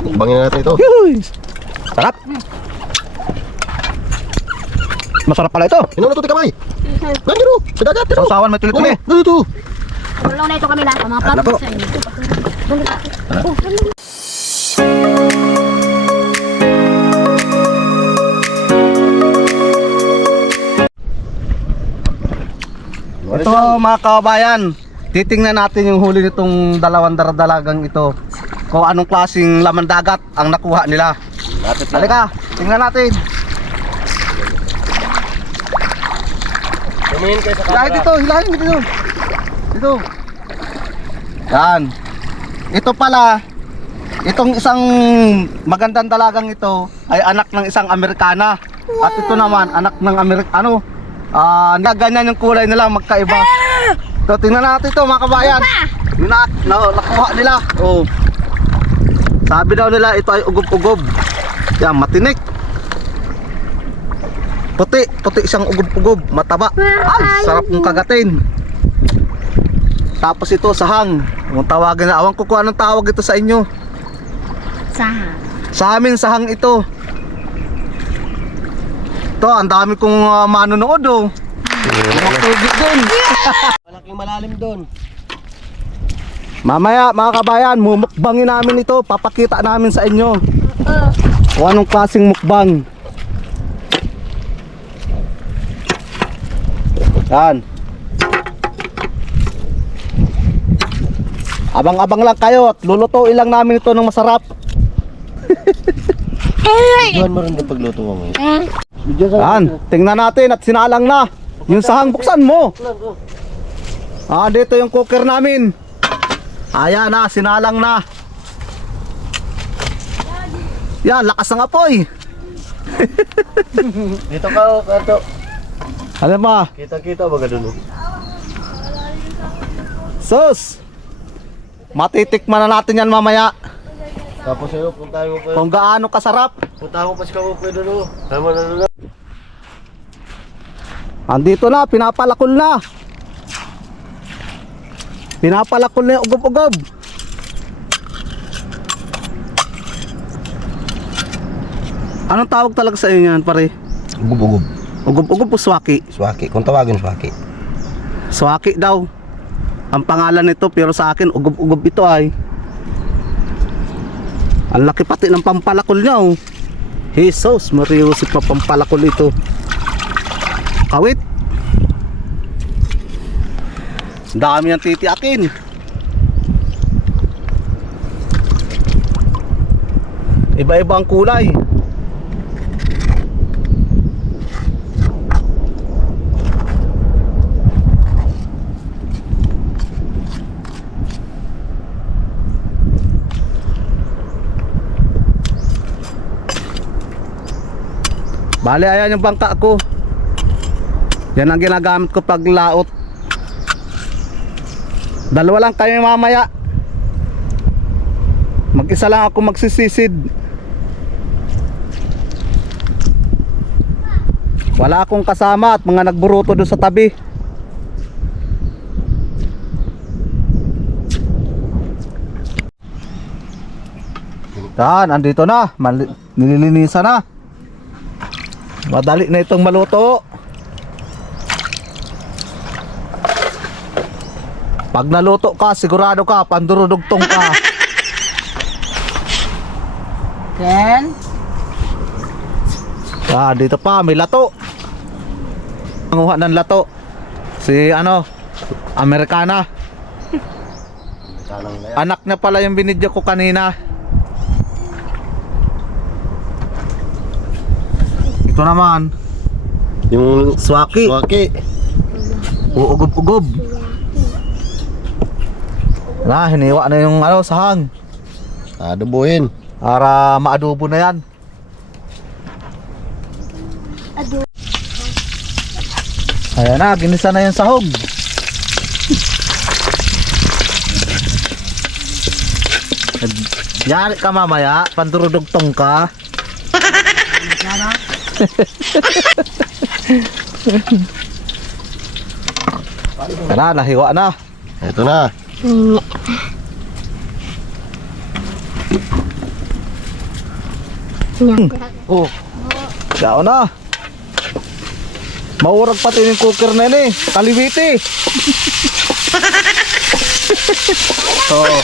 Bangin na natin ito. Yuy! Sarap! Masarap pala ito. Ino na ito, kamay. Nandiyo, sa dagat. Sausawan, may tulit-tulit. Dito. Tulong na ito kami lang. Mga Ano po? plato sa inyo. Ito mga kababayan, titingnan natin yung huli nitong dalawang daradalagang ito. Kung anong klaseng laman dagat ang nakuha nila. Halika, tingnan natin. Tumingin kayo sa Hilahin dito, hilahin dito. Dito. Yan. Ito pala, itong isang magandang dalagang ito ay anak ng isang Amerikana. At ito naman, anak ng Amerikano. Ganyan yung kulay nila, magkaiba. So, tingnan natin ito mga kabayan. Yung nakuha nila. Oh. Sabi daw nila, ito ay ugob-ugob. Yan, matinik. Puti siyang ugob-ugob, mataba. Ay, sarap ng kagatin. Tapos ito, sahang. Kung tawagin na, awan ko kung anong tawag ito sa inyo. Sahang. Sa amin, sahang ito. Ito, ang dami kong manonood oh. Matugig din. Malaking malalim doon. Mamaya mga kabayan, mumukbangin namin ito. Papakita namin sa inyo kung anong klaseng mukbang. Yan. Abang-abang lang kayo at lulutuin lang namin ito ng masarap. Doon mo rin yung pagluto mo. Yan, tingnan natin at sinalang na. Yung sahang buksan mo. Dito yung cooker namin. Ayan na, sinalang na. Yan, lakas ng apoy. Dito ka, Kato. Ano ba? Kita-kita baga doon. Sus! Matitikman na natin yan mamaya. Tapos sa'yo, puntahan mo pa. Kung gaano kasarap. Puntahan mo pa si Kamupoy doon. Tama na doon. Andito na, pinapalakol na. Pinapalakol na yung ugob-ugob. Anong tawag talaga sa inyo yan, pare? Ugub-ugub. Ugob-ugob o swaki? Swaki. Kung tawagin swaki. Swaki daw ang pangalan nito, pero sa akin ugob-ugob ito ay. Ang laki pati ng pampalakol niya oh. Jesus, mariusip pa pampalakol ito. Kawit. Dami ang titiakin. Iba-iba ang kulay. Bale, ayan yung bangka ko. Yan ang ginagamit ko pag laot. Dalawa lang kami mamaya. Mag-isa lang ako magsisisid. Wala akong kasama at mga nagburuto doon sa tabi. Yan, andito na. Nililinisan na. Madali na itong maluto. Pag naluto ka, sigurado ka, pandurudugtong ka. Then, Dito pa, may lato. Nanguha ng lato. Si Amerikana. Anak niya pala yung binidyo ko kanina. Ito naman Yung swaki. swaki. Uugub-ugub. Hiniwa na yung sahang. Adobohin. Para maadobo na yan. Ayan na, ginisa na yung sahog. Yari ka mamaya, pandurudugtong ka. Tara, nahiwa na. Ito na. Oh. Siya na. Maurag pati yung cooker na yun eh. Kaliwiti. Oh.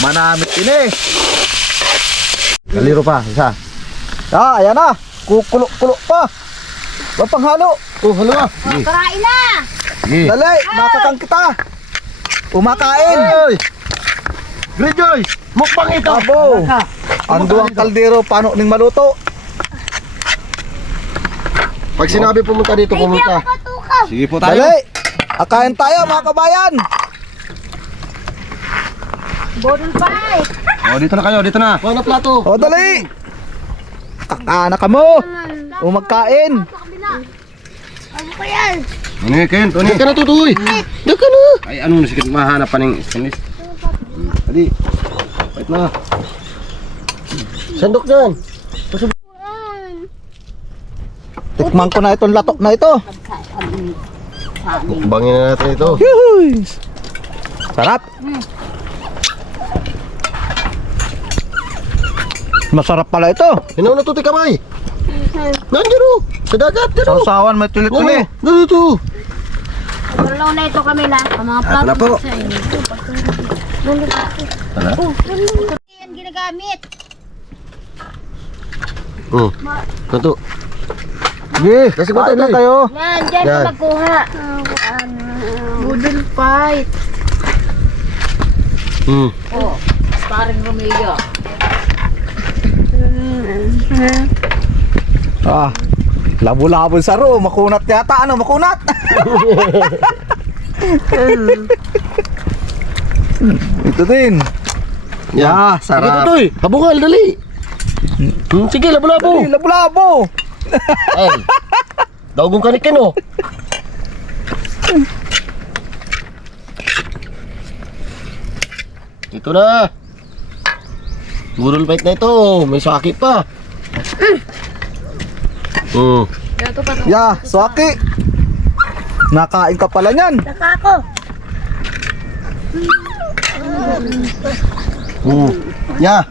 Manamit din eh. Kaliro pa, isa. Ah, ayan na. Kukulo-kulo pa. Mapanghalo. Oh, halo ah. Oh, karain na! Sige. Dali, nakakang kita. Kumakain. Oy! Greyjoy! Mukbang ito! Abo. Ando ang kaldero, paano ning maluto? Pag sinabi pumunta dito, pumunta. Patukaw! Sige po tayo. Dali. Akain tayo mga kabayan. Bodol fight! Oh, dito na kayo, dito na. Kuha na plato. O dali. Kakana ka mo. O magkain. Sa kabila! Ano ko yan? Ano yan, Ken? Tony. Diyan ka na, Tutoy. Diyan ka na. Ay, ano, sikit mahanap pa ng stainless. Dali. Wait na. Sandok dyan. Tikman ko na itong latok na ito. Mukbangin na natin ito. Yuhuy. Sarap. Masarap pala ito. Hinaw na tuti kamay. Nandiyan o. Sa dagat, dyan o. Sausawan, may tuli-tuli. Dito. Tulong na ito kami lang. Ang mga plato Wala po. sa inyo. Wala? Yan ginagamit. Oh. Ito. Sige, Kasi kung kain na tayo, kayo. Yan, dyan Yan. ka magkuha. Bodol fight. Oh, paring Romeo. Ah, labo-labo sa ro, makunat yata. Ano, makunat? Ito din. Yeah, sarap. Dito, Toy. Habungal, dali. Sige, labo-labo. Ay, labo-labo. Ay. Daugong kanikin o. Ito na. Burol fight na ito. May saki pa. Ya, swaki. Nakain ka pala niyan. Saka ako. Ya.